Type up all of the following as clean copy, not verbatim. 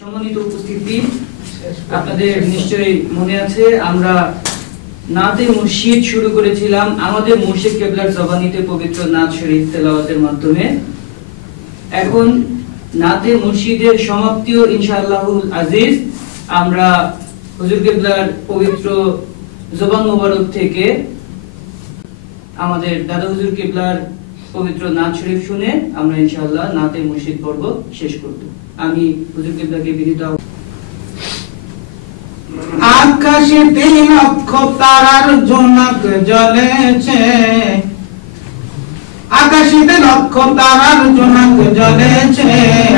সম্মানিত উপস্থিতি, আপনাদের নিশ্চয়ই মনে আছে আমরা নাতে মুর্শিদ শুরু করেছিলাম আমাদের মুর্শিদ কেবলার জবানিতে পবিত্র নাত শরীফ তেলাওয়াতের মাধ্যমে। এখন নাতে মুর্শিদের সমাপ্তিও ইনশাআল্লাহুল আজিজ আমরা হুজুর কেবলার পবিত্র জবান মোবারক থেকে আমাদের দাদা হুজুর কেবলার পবিত্র নাত শরীফ শুনে আমরা ইনশাআল্লাহ নাতে মুর্শিদ পর্ব শেষ করব। আমি হুজুর কেবলাকে বিনীত আকাশেতে লক্ষ তারার জোনাক জ্বলেছে, আকাশেতে লক্ষ তারার জোনাক জ্বলেছে,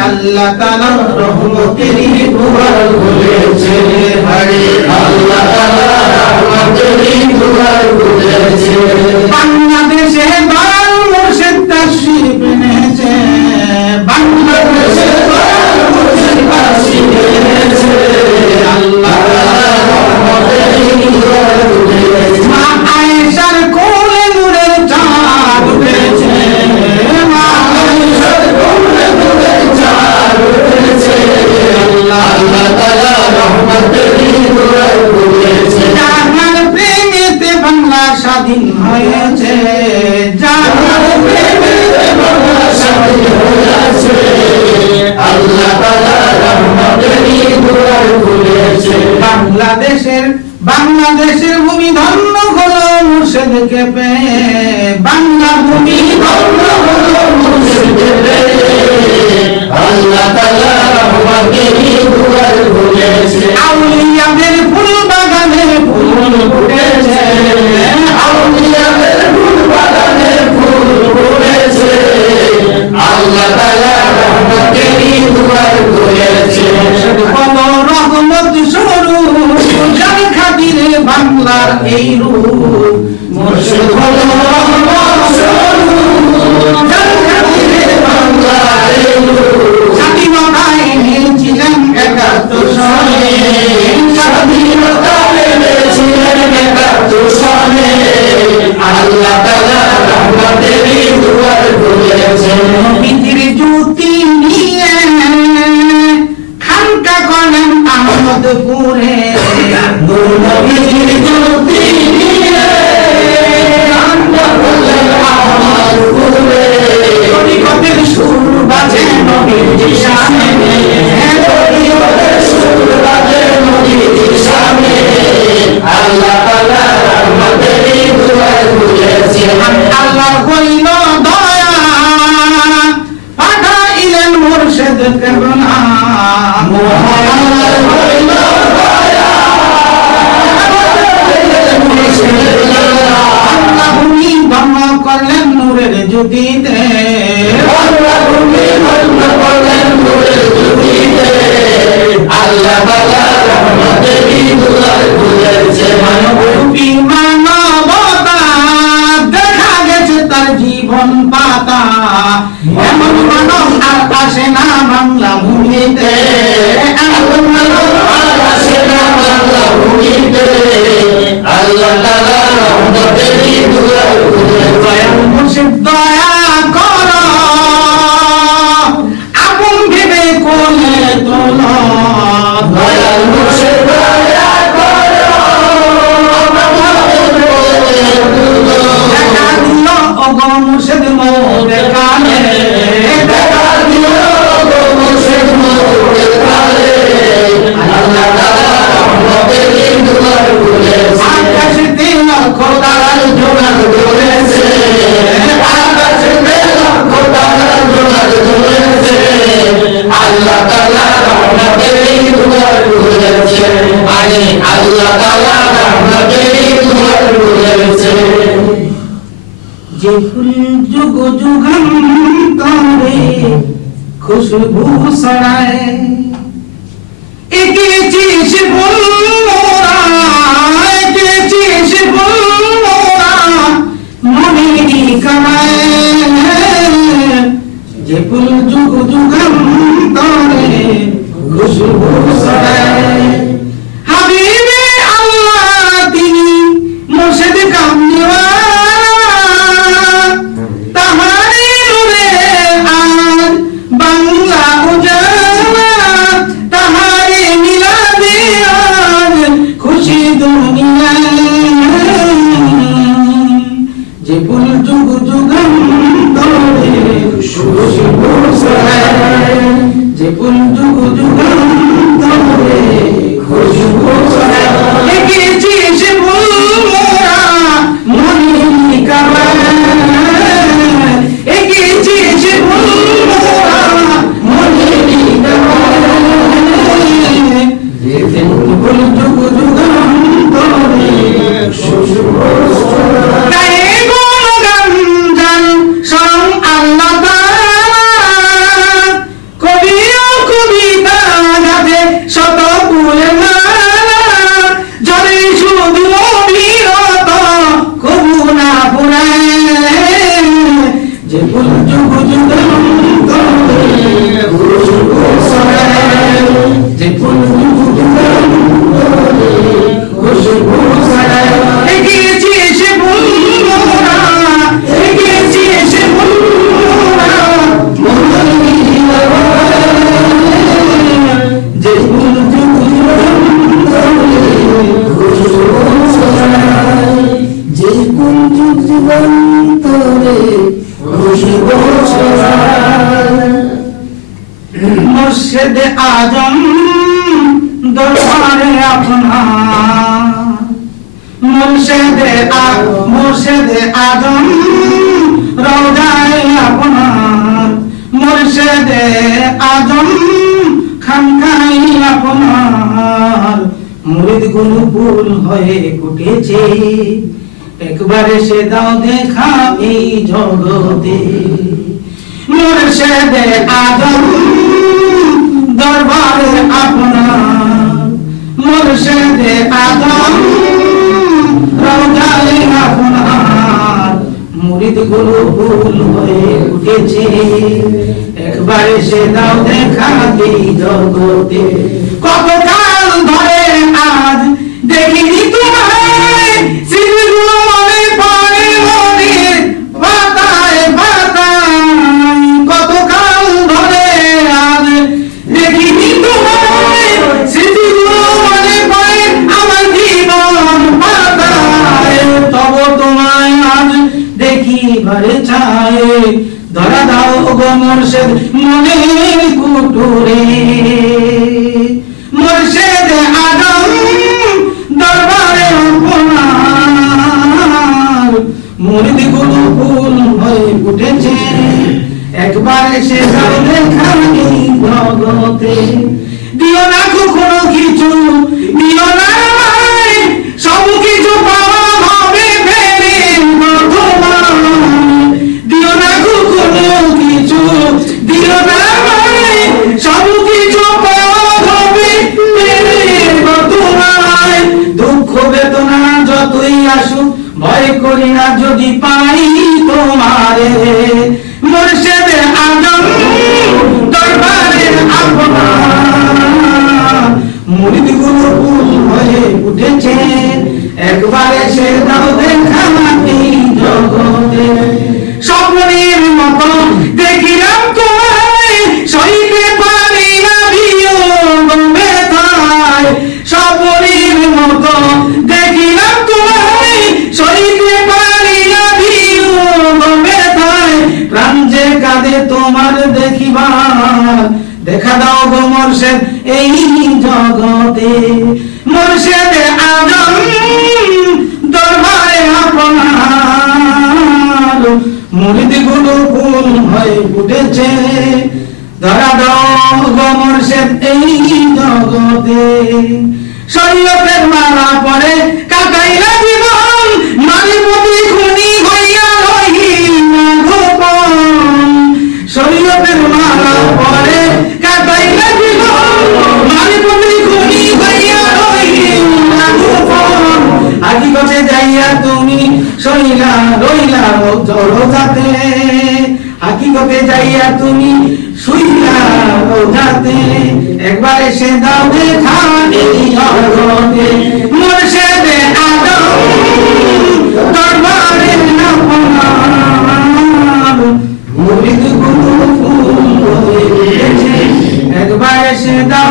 আল্লাহ তাআলার রহমতেরই দুয়ার খুলেছে, হরে আল্লাহ তাআলার রহমতেরই দুয়ার খুলেছে। বাংলাদেশে দয়াল মুর্শিদ তাশরীফ এনেছে, বাংলাদেশে দয়াল মুর্শিদ তাশরীফ এনেছে, আল্লাহ স্বাধীন হয়েছে, জানার প্রেমেতে বাংলা স্বাধীন হয়েছে, আল্লাহ তাআলার রহমতেরই দুয়ার খুলেছে। বাংলাদেশের ভূমি ধন্য হলো মুর্শিদকে পেয়ে, বাংলা ভূমি ধন্য হলো মুর্শিদকে পেয়ে, আল্লাহ তাআলার রহমতেরই দুয়ার খুলেছে। আউলিয়াদের ফুল বাগানে ফুল ফুটেছে, আউলিয়াদের ফুল বাগানে ফুল ফুটেছে, আল্লাহ তাআলার রহমতেরই দুয়ার খুলেছে। বলো রহমত স্বরূপ যার খাতিরে বাংলার এই রূপ, মুর্শিদ হলো রহমত স্বরূপ যার খাতিরে বাংলার এই রূপ। স্বাধীনতায় এনেছিলেন ৭১ সনে, স্বাধীনতায় এনেছিলেন ৭১ সনে, আল্লাহ তাআলার রহমতেরই দুয়ার খুলেছে। পৃথিবীর জ্যোতি নিয়ে খানকা করেন আহমদপুরে, নবীর জ্যোতি নিয়ে খানকা করেন আহমদপুরে, তরিকতের সুর বাজে নবীর শানে, তরিকতের সুর বাজে নবীর শানে, আল্লাহ তাআলার রহমতেরই দুয়ার খুলেছে। আল্লাহ হইল দয়া পাঠাইলেন মুর্শিদ কেবলা, আল্লাহ হইল দয়া পাঠাইলেন মুর্শিদ কেবলা, আল্লাহ ভূমি ধন্য করলেন নূরের জ্যোতিতে, আল্লাহ ভূমি ধন্য করলেন নূরের জ্যোতিতে, আল্লাহ তাআলার রহমতেরই দুয়ার খুলেছে। মানবরূপী মানবতা দেখা গেছে তার জীবন পাতা, এমন মানব আর আসে না বাংলা ভূমিতে, এমন মানব আর আসে না বাংলা ভূমিতে, আল্লাহ তাআলার রহমতেরই দুয়ার খুলেছে। মুর্শিদ দয়া করো আপন ভেবে কোলে তোলো, দয়াল মুর্শিদ দয়া করো দেখা দিল ওগো মুর্শিদ মোদের কালে, দেখা দিল ওগো মুর্শিদ মোদের কালে, আল্লাহ তাআলার রহমতেরই দুয়ার খুলেছে। আকাশেতে লক্ষ তারার জোনাক জ্বলেছে, আকাশেতে লক্ষ তারার জোনাক জ্বলেছে, আল্লাহ তাআলার রহমতেরই দুয়ার খুলেছে, আরে আল্লাহ তাআলার রহমতেরই দুয়ার খুলেছে। যে ফুল যুগ যুগান্তরে খুশবু ছড়ায়, এঁকেছি সে ফুল মোরা, এঁকেছি সে ফুল মোরা মনেরই কামায়, যে ফুল যুগ যুগান্তরে খুশবু ছড়ায়, হাবিবে আল্লাহ তিনি মুর্শিদ কামলিওয়ালা, তাহারি নূরে আজ বাংলা উজালা, তাহারি যুগ যুগান্তরে খুশবু ছড়ায় এঁকেছে সে ফুল মোরা মনিকা এঁকেছে সে ফুল মোরা মনিকা যে ফুল যুগ যুগান্তরে খুশবু ছড়ায় मुर्शिद आजम दरबार अपना मुर्शिद आजम रौजाए अपना मुर्शिद आजम खानखाई अपना मुरीद गुरु भूल হয়ে ফুটেছে একবারে সে দাও দেখা এই জগতে मुर्शिद आजम दरबार अपना मुर्शिद आजम रौजाए अपना मुरीद गुरु भूल হয়ে উঠেছে একবারে সে দাও দেখা এই জগতে কতকাল ধরে আজ দেখিনি তোমায় স্মৃতিগুলো মনে পড়ে মনের পাতায় পাতায় কতকাল ধরে আজ দেখিনি তোমায় স্মৃতিগুলো মনে পড়ে আমার জীবন পাতায় তব তোমায় আজ দেখি ভরে চায় ধরা দাও গো মুর্শিদ মনের কুটুরে মুর্শিদ আজম দরবারে আপনার মুরিদ গুলো ভুল হয়ে উঠেছে একবারে সে দাও দেখা এই জগতে দিও না কখনো কিছু দিও না সব কিছু পাওয়া হবে ফেরে দিও না কখনো কিছু দিও না সব কিছু পাওয়া হবে ফেরে দুঃখ বেদনা যতই আসুক ভয় করি না যদি পাই তোমারে মুর্শিদ আজম দরবারে আপনার মুরিদ গুলো ভুল হয়ে উঠেছে একবারে সে দাও দেখা এই জগতে স্বপ্নের মতো দেখিলাম তোমায় সইতে পারি না বিয়োগ ব্যথায় স্বপ্নের মতো দেখিলাম তোমায় সইতে পারি না বিয়োগ ব্যথায় প্রাণ যে কাঁদে তোমার দেখিবার দেখা দাও গো মুর্শিদ এই জগতে মুর্শিদ আজম দরবারে আপনার মুরিদ গুলো ভুল হয়ে উঠেছে ধরা দাও গো মুর্শিদ এই জগতে শরীয়তের মালা পরে কাটাইলা জীবন মালিপতি খুনি হইয়া রহিলা গোপন শরীয়তের মালা পরে কাটাইলা জীবন মালিপতি খুনি হইয়া রহিলা গোপন হাকিকতে যাইয়া তুমি সইলা রইলা রোজাতে হাকিকতে যাইয়া তুমি শুইলা রোজাতে একবারে সে দাও দেখা এই জগতে মুর্শিদ আজম দরবারে আপনার মুরিদ গুলো ভুল হয়ে গেছে একবারে সে দাও